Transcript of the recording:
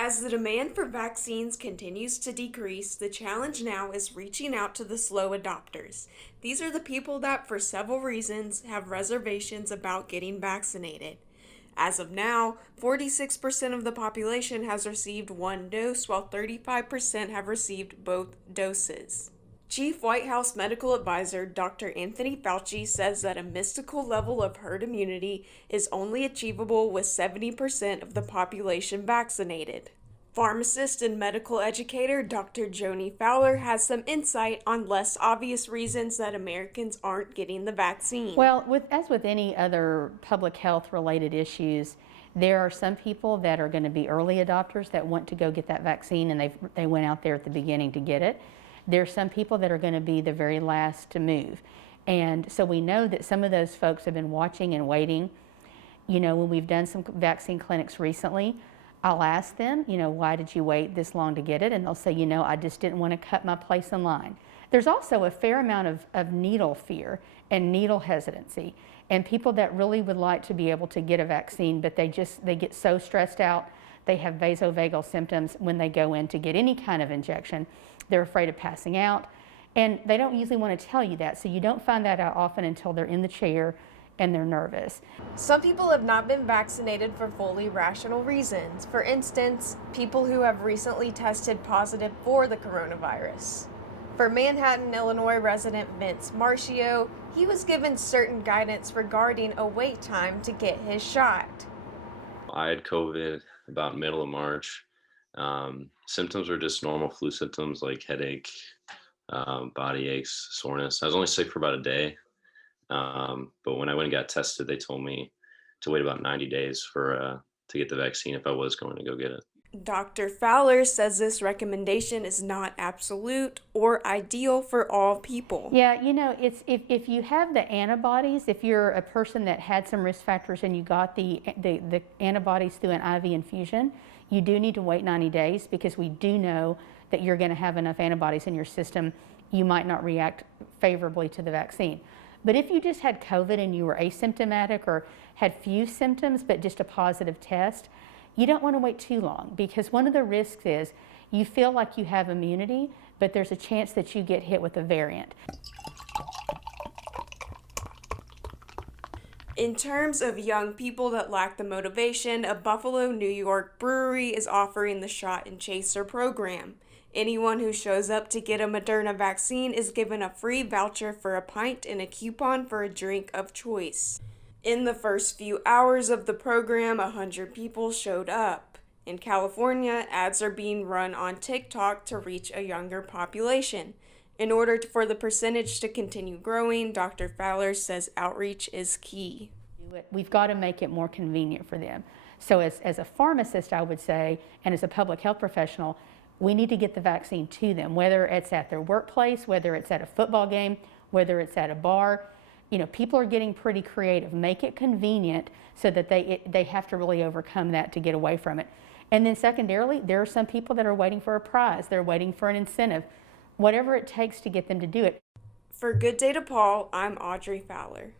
As the demand for vaccines continues to decrease, the challenge now is reaching out to the slow adopters. These are the people that, for several reasons, have reservations about getting vaccinated. As of now, 46% of the population has received one dose, while 35% have received both doses. Chief White House medical advisor Dr. Anthony Fauci says that a mystical level of herd immunity is only achievable with 70% of the population vaccinated. Pharmacist and medical educator Dr. Joni Fowler has some insight on less obvious reasons that Americans aren't getting the vaccine. Well, as with any other public health related issues, there are some people that are going to be early adopters that want to go get that vaccine, and they went out there at the beginning to get it. There are some people that are going to be the very last to move. And so we know that some of those folks have been watching and waiting. You know, when we've done some vaccine clinics recently, I'll ask them, why did you wait this long to get it? And they'll say, I just didn't want to cut my place in line. There's also a fair amount of needle fear and needle hesitancy, and people that really would like to be able to get a vaccine, but they get so stressed out. They have vasovagal symptoms when they go in to get any kind of injection. They're afraid of passing out, and they don't usually want to tell you that, so you don't find that out often until they're in the chair and they're nervous. Some people have not been vaccinated for fully rational reasons. For instance, people who have recently tested positive for the coronavirus. For Manhattan, Illinois resident Vince Marcio, he was given certain guidance regarding a wait time to get his shot. I had COVID about middle of March. Symptoms were just normal flu symptoms like headache, body aches, soreness. I was only sick for about a day. But when I went and got tested, they told me to wait about 90 days to get the vaccine if I was going to go get it. Dr. Fowler says this recommendation is not absolute or ideal for all people. Yeah, it's if you have the antibodies, if you're a person that had some risk factors and you got the antibodies through an IV infusion, you do need to wait 90 days because we do know that you're going to have enough antibodies in your system, you might not react favorably to the vaccine. But if you just had COVID and you were asymptomatic or had few symptoms but just a positive test, you don't want to wait too long, because one of the risks is you feel like you have immunity, but there's a chance that you get hit with a variant. In terms of young people that lack the motivation, a Buffalo, New York brewery is offering the Shot and Chaser program. Anyone who shows up to get a Moderna vaccine is given a free voucher for a pint and a coupon for a drink of choice. In the first few hours of the program, 100 people showed up. In California, ads are being run on TikTok to reach a younger population. In order for the percentage to continue growing, Dr. Fowler says outreach is key. We've got to make it more convenient for them. So as a pharmacist, I would say, and as a public health professional, we need to get the vaccine to them, whether it's at their workplace, whether it's at a football game, whether it's at a bar. People are getting pretty creative. Make it convenient so that they have to really overcome that to get away from it. And then secondarily, there are some people that are waiting for a prize. They're waiting for an incentive. Whatever it takes to get them to do it. For Good Day to Paul, I'm Audrey Fowler.